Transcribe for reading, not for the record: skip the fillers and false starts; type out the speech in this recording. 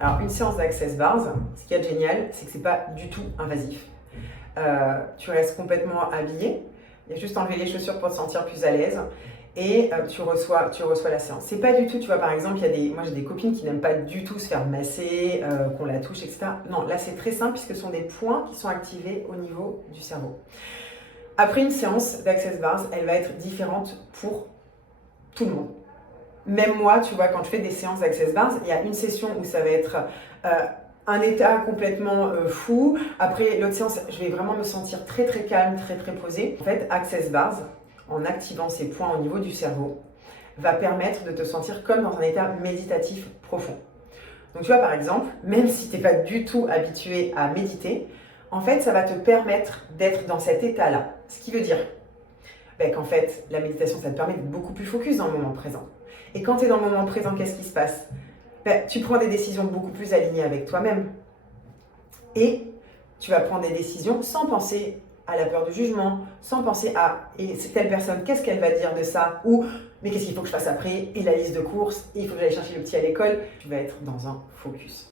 Alors, une séance d'Access Bars, ce qu'il y a de génial, c'est que c'est pas du tout invasif. Tu restes complètement habillé, il y a juste enlever les chaussures pour te sentir plus à l'aise et tu reçois la séance. C'est pas du tout, tu vois, par exemple, moi j'ai des copines qui n'aiment pas du tout se faire masser, qu'on la touche, etc. Non, là c'est très simple puisque ce sont des points qui sont activés au niveau du cerveau. Après une séance d'Access Bars, elle va être différente pour tout le monde. Même moi, tu vois, quand je fais des séances d'Access Bars, il y a une session où ça va être un état complètement fou. Après, l'autre séance, je vais vraiment me sentir très très calme, très très posée. En fait, Access Bars, en activant ces points au niveau du cerveau, va permettre de te sentir comme dans un état méditatif profond. Donc tu vois, par exemple, même si tu n'es pas du tout habitué à méditer, en fait, ça va te permettre d'être dans cet état-là. Ce qui veut dire qu'en fait, la méditation, ça te permet d'être beaucoup plus focus dans le moment présent. Et quand tu es dans le moment présent, qu'est-ce qui se passe? Tu prends des décisions beaucoup plus alignées avec toi-même. Et tu vas prendre des décisions sans penser à la peur du jugement, sans penser à et telle personne, qu'est-ce qu'elle va dire de ça? Ou mais qu'est-ce qu'il faut que je fasse après? Et la liste de courses, et il faut que j'aille chercher le petit à l'école. Tu vas être dans un focus.